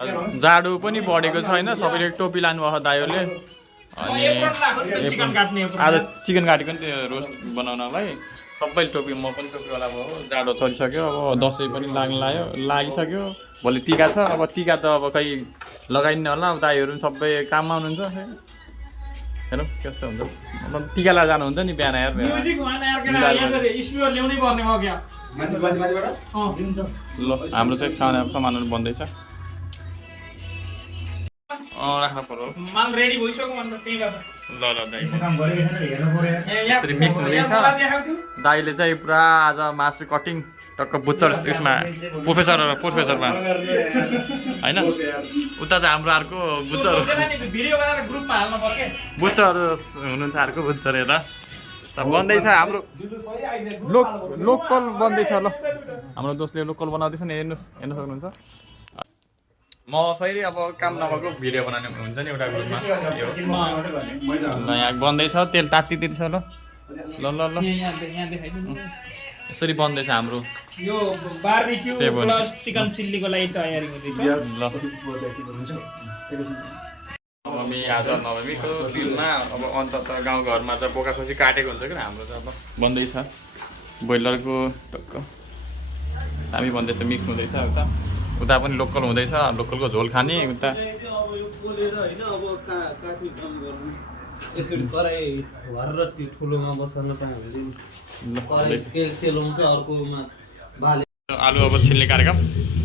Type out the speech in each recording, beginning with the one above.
जाडो पनि बढेको छैन सबैले टोपी लानुभएको दाइयोले अनि आज चिकन काटेको नि त्यो रोस्ट बनाउनलाई सबैले टोपी म पनि टोपीवाला भयो जाडो चलिसक्यो अब दसैँ पनि लागिसक्यो भोलि टिका छ अब टिका त अब खै लगाइन्न होला दाइहरू सबै काममा हुनुहुन्छ हेरौँ कस्तो हुन्छ टिका ला जानुहुन्छ नि बिहान यार ल हाम्रो चाहिँ सामानहरू बन्दैछ राख्नु पर्यो माल रेडी भइसक्यो अन्त त्यही गर्दा ल दाइ यसरी मिक्स हुँदैछ दाइले चाहिँ पुरा आज मासु कटिङ टक्क बुच्चर उसमा प्रोफेसरमा होइन उता चाहिँ हाम्रो अर्को बुच्चर भिडियो गरेर ग्रुपमा हाल्नु पर्यो के बुच्चर हुनुहुन्छ अर्को बुच्चर यता बन्दैछ हाम्रो लोकल बन्दैछ ल हाम्रो दोस्तले लोकल बनाउँदैछ नि हेर्नु सक्नुहुन्छ म फेरि अब काम नभएको भिडियो बनाउने हुन्छ नि एउटा ग्रुपमा यो यहाँ बन्दैछ तेल तात्तिँदैछ ल ल ल ल यसरी बन्दैछ हाम्रो यो बारबिक्यू प्लस चिकन चिल्लीको लागि तयारी हुँदैछ ल मम्मी आज नवमीको दिनमा अब अन्तत गाउँघरमा त बोका खोसी काटेको हुन्छ कि हाम्रो चाहिँ अब बन्दैछ ब्रोइलरको टक्क हामी बन्दैछ मिक्स हुँदैछ उता पनि लोकल हुँदैछ लोकलको झोल खाने उता आलु अब छिल्ने कार्यक्रम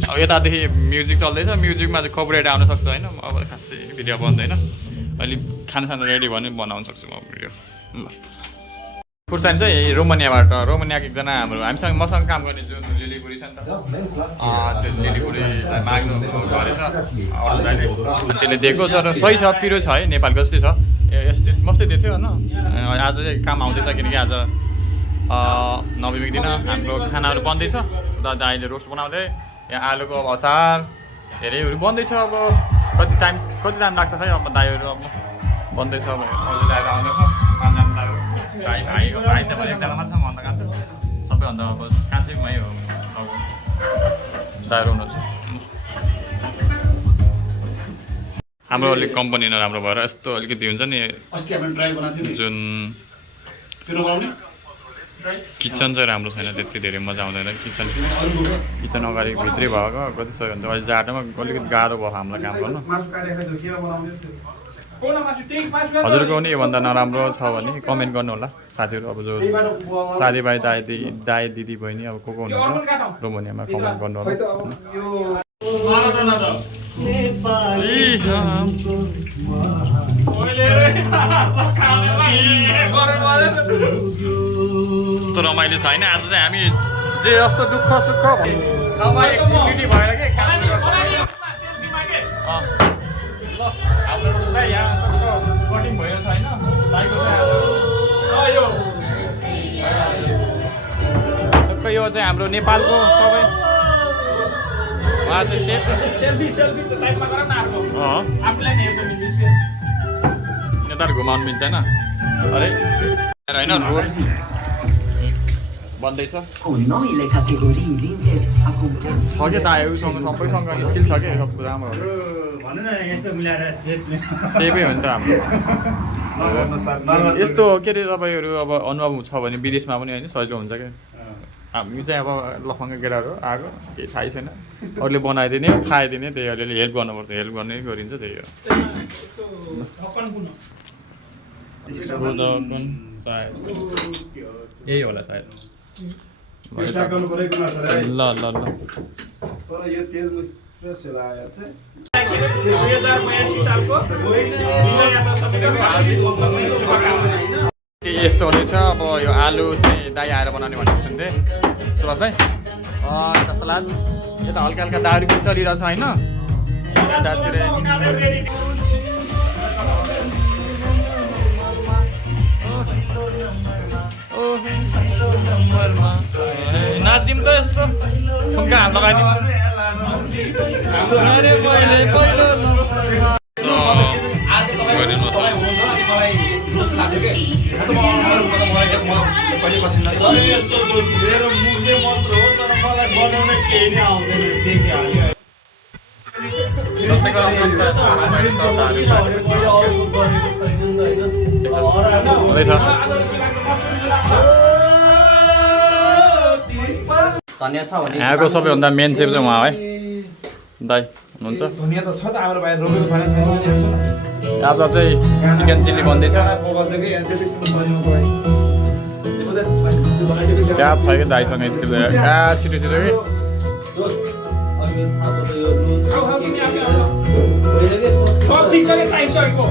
अब यतादेखि म्युजिक चल्दैछ म्युजिकमा चाहिँ कपरेट आउन सक्छ होइन अब खासै भिडियो बन्दैन अहिले खानासाना रेडी भने बनाउन सक्छु म भिडियो ल खुर्सानी चाहिँ रोमानियाको एकजना हाम्रो हामीसँग मसँग काम गर्ने जुन लिलीबुढी छ नि त त्यो लिलीबुढीलाई माग्नु गरेछ त्यसले दिएको तर सही छ पिरो छ है नेपालको जस्तै छ यस्तै मस्तै दिएको थियो होइन आज चाहिँ काम आउँदैछ किनकि आज नवमीको दिन हाम्रो खानाहरू बन्दैछ उता दाइले रोस्ट बनाउँदै यहाँ आलुको अब अचार धेरैहरू बन्दैछ अब कति टाइम लाग्छ खै अब दाइहरू अब बन्दैछ दाइहरू आउँदैछ भाइ त एकजना मात्र म अन्त कान्छ सबैभन्दा अब कान्छै मै हो अब दाइहरू हुनुहुन्छ हाम्रो अलिक कम्पनी नराम्रो भएर यस्तो अलिकति हुन्छ नि जुन किचन चाहिँ राम्रो छैन त्यति धेरै मजा आउँदैन किचन अगाडि भित्रै भएको कति सक्यो भने अहिले जाडोमा अलिकति गाह्रो भयो हामीलाई काम गर्नु हजुरको पनि योभन्दा नराम्रो छ भने कमेन्ट गर्नु होला साथीहरू अब जो साथीभाइ दाइ दिदी बहिनी अब को हुनुहुन्छ रोमानियामा कमेन्ट गर्नु होला यस्तो रमाइलो छ होइन आज चाहिँ हामी जे जस्तो दुःख सुख ठाउँमा एक्टिभिटी भएर के हाम्रो यहाँ कटिङ भएको छ होइन दाइको चाहिँ यो चाहिँ हाम्रो नेपालको सबै उहाँ चाहिँ नेताहरू घुमाउनु मिल्छ होइन अरे होइन रोड बन्दैछ छ क्या दाइहरूसँग सबैसँग स्किल छ क्या सब राम्रो सेफै हो नि त हाम्रो यस्तो के अरे तपाईँहरू अब अनुभव छ भने विदेशमा पनि होइन सजिलो हुन्छ क्या हामी चाहिँ अब लफङ्गा केटाहरू आएको केही थाहै छैन अरूले बनाइदिने खाइदिने त्यही अलिअलि हेल्प गर्नुपर्छ हेल्प गर्ने गरिन्छ त्यही हो यही होला सायद ल ल ल यस्तो हुँदैछ अब यो आलु चाहिँ दाइ आएर बनाउने भनेको सुन्थेँ सुभाष भाइ यता सलाद यता हल्का हल्का दारू पनि चलिरहेछ होइन यतातिर नाचिदिउँ त यस्तो ठुङ्गा हात लगाइदिउँ मेरो मुखले मात्र हो तर मलाई बनाउन केही नै आउँदैन दसैँको हुँदैछ यहाँको सबैभन्दा मेन सेफ चाहिँ उहाँ है दाइ हुनुहुन्छ धनियाँ त छ त हाम्रो भाइ रोपेको छैन छैन आज चाहिँ चिकन चिल्ली बन्दैछ क्या छ कि दाइसँग स्किल क्या छिटो छिटो कि सब ठिक छ कि चाहिसकेको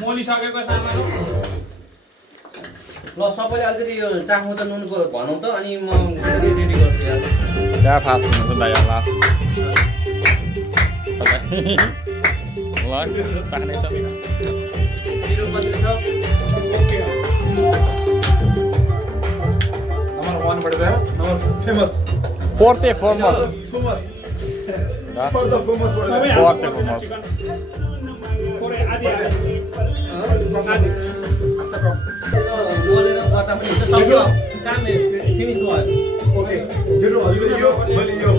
मोलिसकेको सामान ल सबैले अलिकति यो चाखो त नुनको भनौँ त अनि म रेडी गर्छु यार क्या फास्ट हुनुहुन्छ दाइ अब लास्ट ल चाख्ने छ पिरो कति छ नम्बर 1 बाट गयो नम्बर फेमस फोर्थे फर्मस फेमस फर द फेमस बाट फोर्थे फर्मस थोरै आधी आधी मोलेर गर्दा पनि हुन्छ सक्यो काम फिनिस भयो ओके जेरो हजुरले यो मैले यो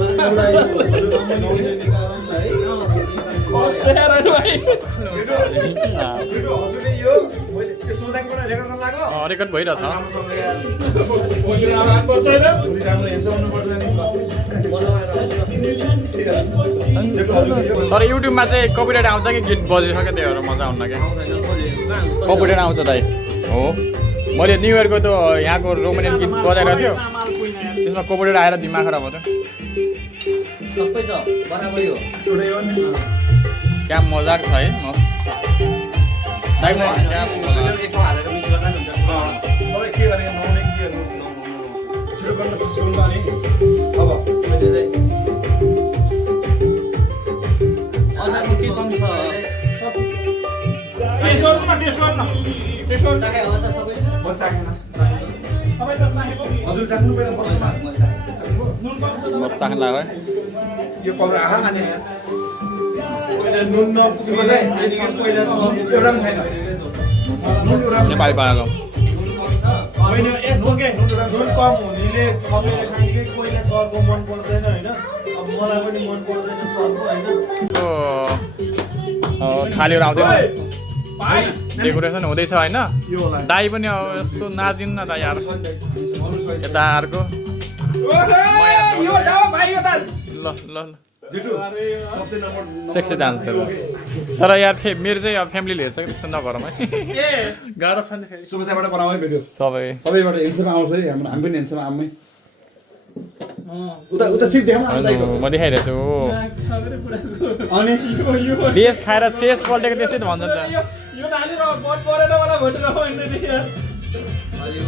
कसले रहेछ भाइ जेरो हजुरले यो मैले यो सोधाको रेकर्ड गर्न लाग्यो रेकर्ड भइरहेछ राम्रोसँग यार भोलि रात पर्छ हैन भोलि राम्रो हेर्छ हुनुपर्छ नि तर युट्युबमा चाहिँ कपिराइट आउँछ कि गीत बजिसक्यो त्यही भएर मजा आउन क्या कपिराइट आउँछ दाइ हो मैले न्यु इयरको त यहाँको रोमानियन गीत बजाइरहेको थियो त्यसमा कपिराइट आएर दिमाग खराब भयो सबै छ बराबरी हो एउटै हो नि क्या मजाक छ है दाइ म क्या एकको हालेर मिक्स गर्दा नि हुन्छ तपाईँ के गरेको नहुने के गर्नु छिटो गर्न फस्नु त अनि अब मैले चाहिँ अझ के कम छ टेस्ट गर्नु न टेस्ट गर्न टेस्ट गर्नु चाखे अझ सबै म चाखेन सबै त नाखेको हजुर चाख्नु पहिला बस्नुमा नुन कम छ म चाख्न लाग्यो है यो कलर आहा अनि नुन नपुग्ने चाहिँ पहिला एउटा पनि छैन नुन एउटा पनि नेपाली पाएको होइन यस्तो के नुन कम हुनेले खपेर खाने कि कोहीलाई चर्को मन पर्दैन होइन अब मलाई पनि मन पर्दैन चर्को होइन थालीहरू आउँदैछ भाइ डेकोरेसन हुँदैछ होइन यो होला दाई पनि अब यस्तो नाचिन् न दाइ यार यता अर्को यो डाउ भाइ यो त ल ल ल जेठो सबसे नम्बर सेक्सी डान्स तर यार मेरो चाहिँ अब फ्यामिलीले हेर्छ कि त्यस्तो नगरौँ है ए गाह्रो छ नि फेरि सुबहबाट बनाऊ है भिडियो सबै सबैबाट हेन्सम आउँछ है हाम्रो हामी पनि हेन्सम आम्मै उता उता सिट देखाउन होइन, म देखाइरहेको छु अनि देश खाएर शेष पल्टेको त्यसै त भन्छ नि त यो नाली र बट परेन मलाई भोटेर होइन नि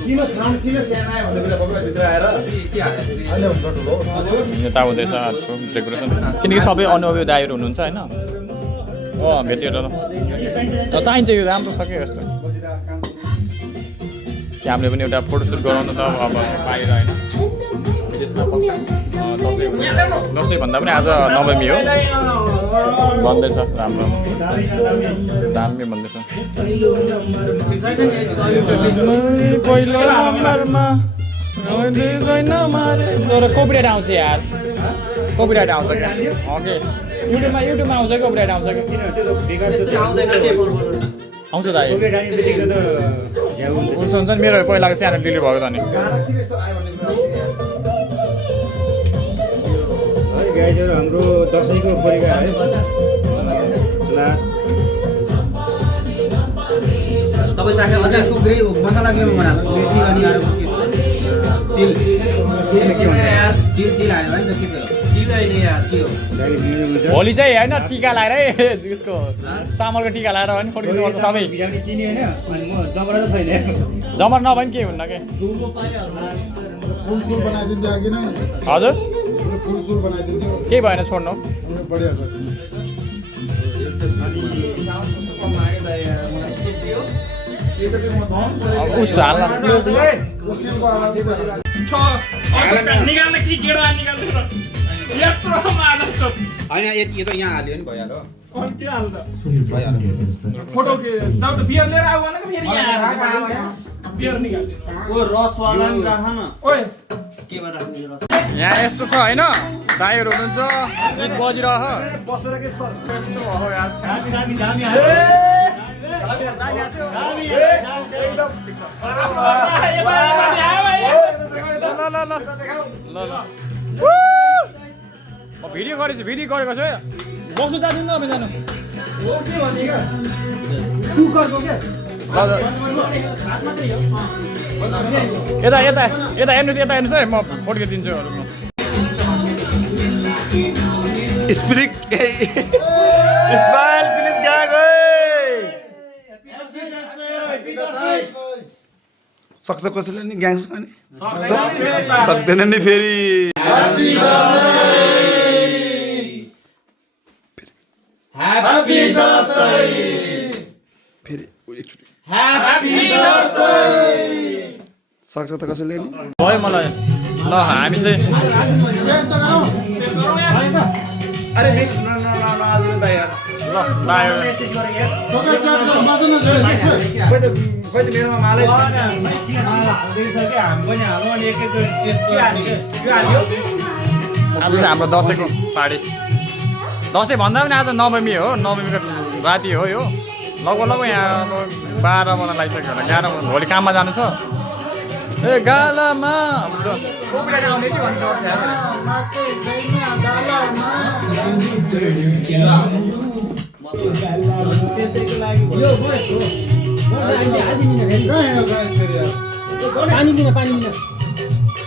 किन साउन्ड किन सानो आयो भन्ने कुरा बब्बा भित्र आएर के हालेर अहिले हुन्छ ठुलो हजुर यता हुँदैछ अर्को डेकोरेसन किनकि सबै अनुभवी दाइहरू हुनुहुन्छ होइन भेटेर चाहिन्छ यो राम्रो छ क्या यस्तो कि हामीले पनि एउटा फोटोसुट गराउनु त अब बाहिर होइन विदेशमा दसैँ भन्दा पनि आज नवमी हो भन्दैछ राम्रो दामी भन्दैछ पहिलो नम्बरमा तर कपिराइट आउँछ यार कपिराइट आउँछ क्या ओके युट्युबमा आउँछ कि कपिराइट आउँछ कि आउँदैन टेबल आउँछ दाइ हुन्छ हुन्छ नि मेरो पहिलाको सानो डिलिट भएको त नि गाना किन यस्तो आयो भन्ने कुरा है गाइजहरू हाम्रो दसैँको परिकार है सलाद तपाईँ चाखे अझ यसको ग्रे मसला के बनाएको मेथी अनि अरू तिल तिल के हुन्छ तिल तिल हाल्यो भने त के भयो दिँदैन यार के हो गाडी भिडियो हुन्छ भोलि चाहिँ होइन टिका लगाएर है उसको चामलको टिका लगाएर भने फोटो खिच्नुपर्छ सबै बिहानी चिनी होइन अनि म जमरा त छैन जमर नभए नि के हुन्न के फुल सुल बनाइदिन्छ कि नै हजुर फुल सुल बनाइदिन्छ केही भएन छोड्नु बढिया छ उस हाल्न निकाल्न कि गेडा निकाल्नु यत्रो मादर होइन यो त यहाँ हाल्यो नि भइहाल्यो कति हाल्दा भइहाल्यो फोटो के जाऊ त बियर लिएर आऊ भनेको फेरि यहाँ बियर निकाल्दिनु ओ रसवाला नि राख न ओए केमा राख्ने रस यहाँ यस्तो छ होइन दाइहरू हुनुहुन्छ गीत बजिरह बसेर के सर यस्तो भयो यार एकदम ल म भिडियो गरेको छु है बस्नु जानु न अब जानु यता हेर्नुहोस् है म फोटो दिन्छु स्पिरिट स्माइल प्लिज गाग सक्छ कसैले नि ग्याङ्स पनि सक्दैन नि फेरि Happy Dasai! फेरि एकचोटि Happy Dasai! सक्छ त कसैले नि भयो मलाई ल हामी चाहिँ अरे मिस न आज न त यार ल दाइ खोइ त मेरोमा मालै छ आज चाहिँ हाम्रो दसैँको पार्टी दसैँ भन्दा पनि आज नवमी हो नवमीको राति हो यो लगभग यहाँ अब 12 बजा लागिसक्यो होला 11 बजा भोलि काममा जानु छ ए गालामा आउने कि भन्नु पर्छ पानी दिन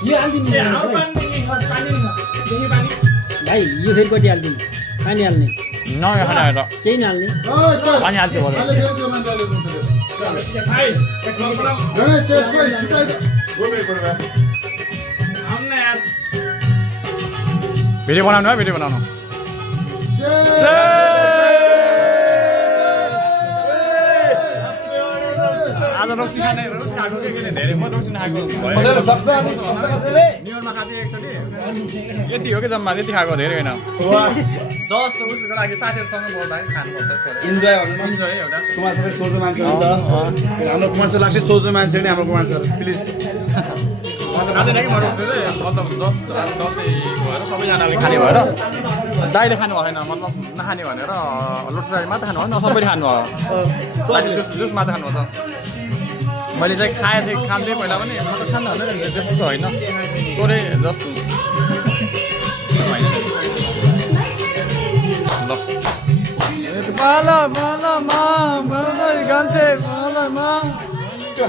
यो हालिदिनु भाइ यो फेरि कति हालिदिनु पानी हाल्ने नयाँ खाना हेर केही नहाल्ने पानी हाल्छु होला भिडियो बनाउनु है भिडियो बनाउनु आज रोक्सी खाएको के धेरै म रोक्सी खाएको कसैले सक्छ अनि सक्छ कसैले न्युयोर्कमा खाएको एकचोटि यति हो कि जम्मा यति खाएको धेरै होइन जस उसको लागि साथीहरूसँग बोल्दा खानुपर्छ इन्जोय भन्नु न इन्जोय एउटा कुमार सर सोझो मान्छे हो नि त हाम्रो कुमार सर लाग्छ सोझो मान्छे हो नि हाम्रो कुमार सर प्लिज आज नै म रोक्छु है मतलब दसैँ भएर सबैजनाले खाने भएर दाइले खानु भएन मतलब नखाने भनेर लोटसारी मात्र खानु भएन सबैले खानु भयो जुस मात्र खानु भयो मैले चाहिँ खान्थेँ पहिला पनि मतलब खानु होइन त्यस्तो त होइन थोरै जस्ट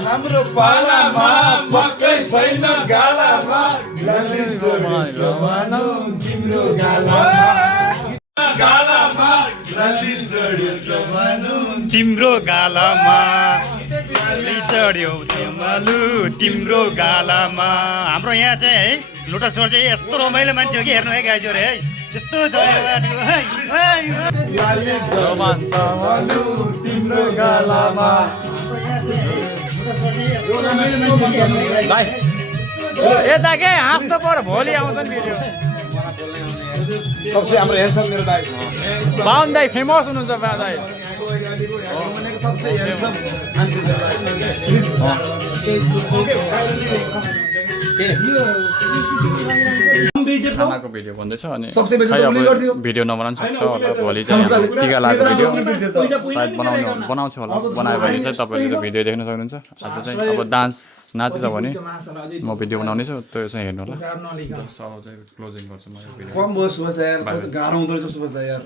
हाम्रो पालामा मकै छैन गालामा लाली जोडी जमानु तिम्रो गालामा लाली जोडी जमानु तिम्रो गालामा लाली चढ्यो जमालु तिम्रो गालामा हाम्रो यहाँ चाहिँ है लोटसवर चाहिँ यस्तो रमाइलो मान्छे हो कि हेर्नु है गाइजोर है यस्तो छ लाली जमानु तिम्रो गालामा भाइ यता के हाँस त पर भोलि आउँछ नि भिडियो सबसे हाम्रो ह्यान्डसम मेरो दाइ बाहुन दाइ फेमस हुनुहुन्छ बा दाइ सबसे ह्यान्डसम खानाको भिडियो भन्दैछ अनि सबसे बेसी खै त अब उसले गर्थ्यो। भिडियो नबनाउनु सक्छ होला भोलि चाहिँ अब टिका लगाएको भिडियो सायद बनाउँछु होला बनायो भने चाहिँ तपाईँहरूले त्यो भिडियो देख्न सक्नुहुन्छ आज चाहिँ अब डान्स नाचेछ भने म भिडियो बनाउने छु त्यो चाहिँ हेर्नु होला क्लोजिङ गर्छु म यो भिडियो कम भयो सुभाष यार गाह्रो हुँदो रहेछ सुभाष यार